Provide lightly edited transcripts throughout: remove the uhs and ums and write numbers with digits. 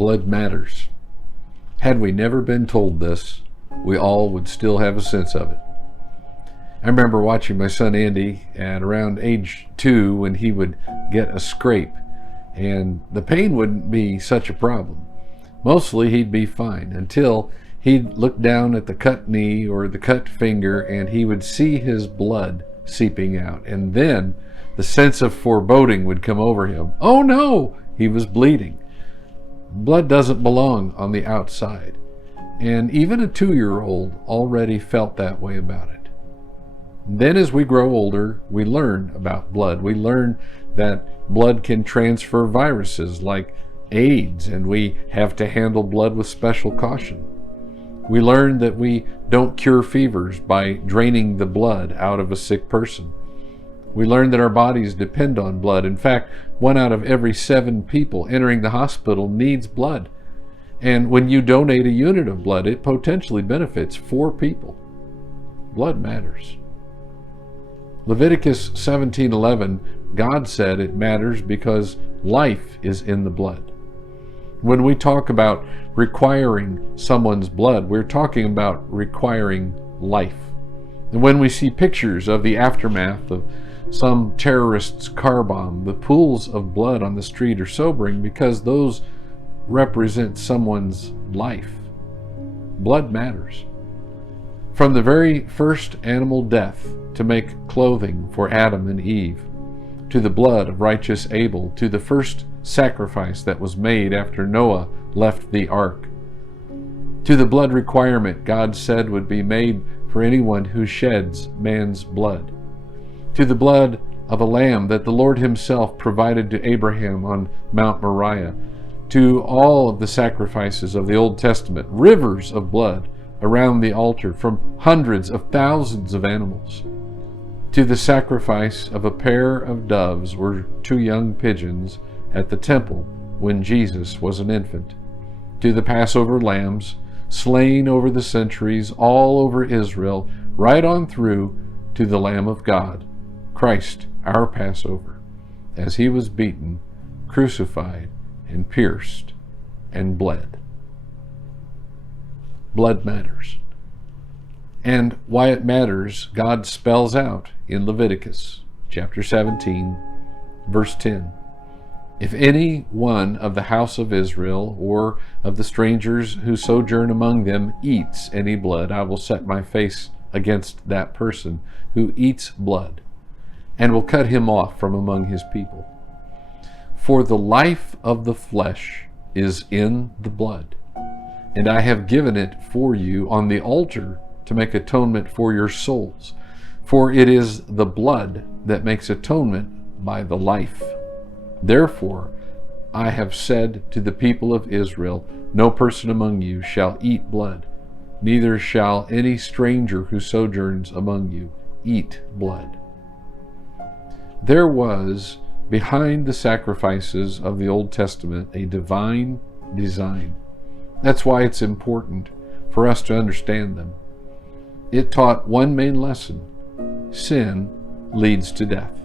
blood matters. Had we never been told this, we all would still have a sense of it. I remember watching my son Andy at around age 2 when he would get a scrape, and the pain wouldn't be such a problem. Mostly he'd be fine until he'd look down at the cut knee or the cut finger and he would see his blood seeping out, and then the sense of foreboding would come over him. Oh no, he was bleeding. Blood doesn't belong on the outside, and even a 2-year-old already felt that way about it. Then as we grow older, we learn about blood. We learn that blood can transfer viruses like AIDS, and we have to handle blood with special caution. We learn that we don't cure fevers by draining the blood out of a sick person. We learn that our bodies depend on blood. In fact, 1 out of every 7 people entering the hospital needs blood. And when you donate a unit of blood, it potentially benefits 4 people. Blood matters. Leviticus 17:11, God said it matters because life is in the blood. When we talk about requiring someone's blood, we're talking about requiring life. And when we see pictures of the aftermath of some terrorist's car bomb, the pools of blood on the street are sobering because those represent someone's life. Blood matters. From the very first animal death to make clothing for Adam and Eve, to the blood of righteous Abel, to the first sacrifice that was made after Noah left the ark, to the blood requirement God said would be made for anyone who sheds man's blood, to the blood of a lamb that the Lord himself provided to Abraham on Mount Moriah, to all of the sacrifices of the Old Testament, rivers of blood around the altar from hundreds of thousands of animals, to the sacrifice of a pair of doves or 2 young pigeons at the temple when Jesus was an infant, to the Passover lambs slain over the centuries all over Israel, right on through to the Lamb of God, Christ, our Passover, as he was beaten, crucified, and pierced, and bled. Blood matters. And why it matters, God spells out in Leviticus chapter 17, verse 10. If any one of the house of Israel or of the strangers who sojourn among them eats any blood, I will set my face against that person who eats blood, and will cut him off from among his people. For the life of the flesh is in the blood, and I have given it for you on the altar to make atonement for your souls. For it is the blood that makes atonement by the life. Therefore, I have said to the people of Israel, no person among you shall eat blood, neither shall any stranger who sojourns among you eat blood. There was, behind the sacrifices of the Old Testament, a divine design. That's why it's important for us to understand them. It taught one main lesson: sin leads to death.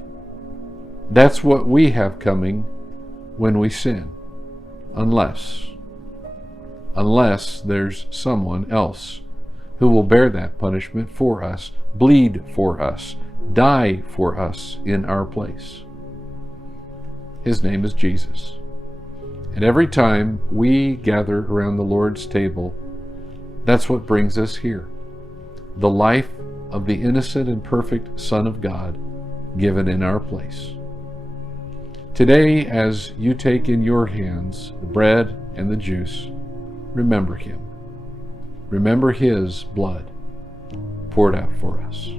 That's what we have coming when we sin, unless there's someone else who will bear that punishment for us, bleed for us, die for us in our place. His name is Jesus. And every time we gather around the Lord's table, that's what brings us here. The life of the innocent and perfect Son of God given in our place. Today, as you take in your hands the bread and the juice, remember him. Remember his blood poured out for us.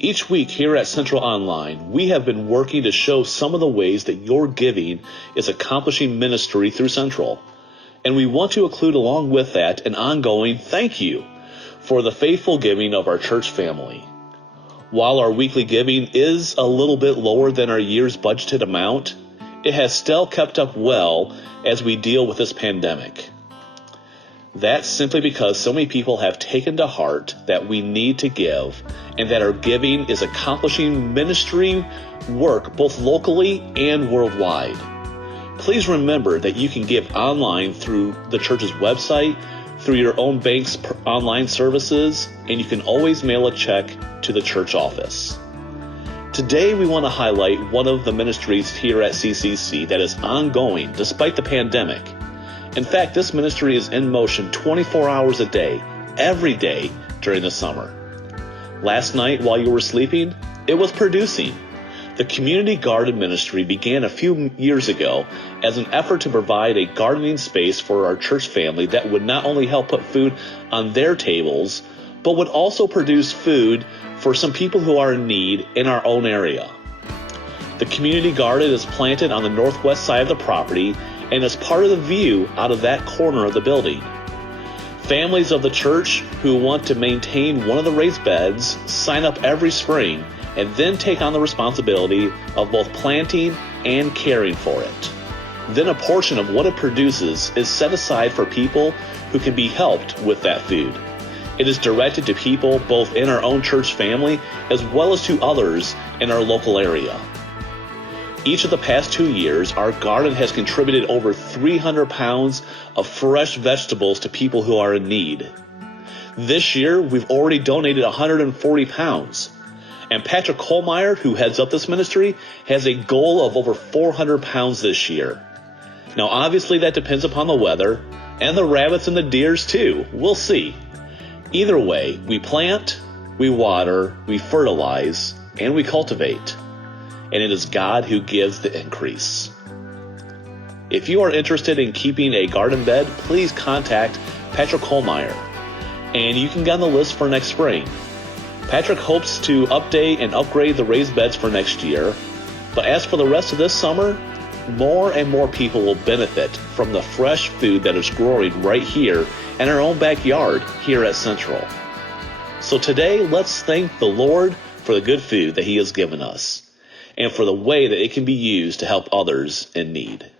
Each week here at Central Online, we have been working to show some of the ways that your giving is accomplishing ministry through Central. And we want to include along with that an ongoing thank you for the faithful giving of our church family. While our weekly giving is a little bit lower than our year's budgeted amount, it has still kept up well as we deal with this pandemic. That's simply because so many people have taken to heart that we need to give and that our giving is accomplishing ministry work both locally and worldwide. Please remember that you can give online through the church's website, through your own bank's online services, and you can always mail a check to the church office. Today we want to highlight one of the ministries here at CCC that is ongoing despite the pandemic. In fact, this ministry is in motion 24 hours a day, every day during the summer. Last night while you were sleeping, it was producing. The Community Garden Ministry began a few years ago as an effort to provide a gardening space for our church family that would not only help put food on their tables, but would also produce food for some people who are in need in our own area. The community garden is planted on the northwest side of the property and is part of the view out of that corner of the building. Families of the church who want to maintain one of the raised beds sign up every spring and then take on the responsibility of both planting and caring for it. Then a portion of what it produces is set aside for people who can be helped with that food. It is directed to people both in our own church family as well as to others in our local area. Each of the past 2 years, our garden has contributed over 300 pounds of fresh vegetables to people who are in need. This year, we've already donated 140 pounds. And Patrick Kohlmeyer, who heads up this ministry, has a goal of over 400 pounds this year. Now, obviously, that depends upon the weather, and the rabbits and the deers too. We'll see. Either way, we plant, we water, we fertilize, and we cultivate. And it is God who gives the increase. If you are interested in keeping a garden bed, please contact Patrick Kohlmeyer, and you can get on the list for next spring. Patrick hopes to update and upgrade the raised beds for next year, but as for the rest of this summer, more and more people will benefit from the fresh food that is growing right here in our own backyard here at Central. So today, let's thank the Lord for the good food that He has given us, and for the way that it can be used to help others in need.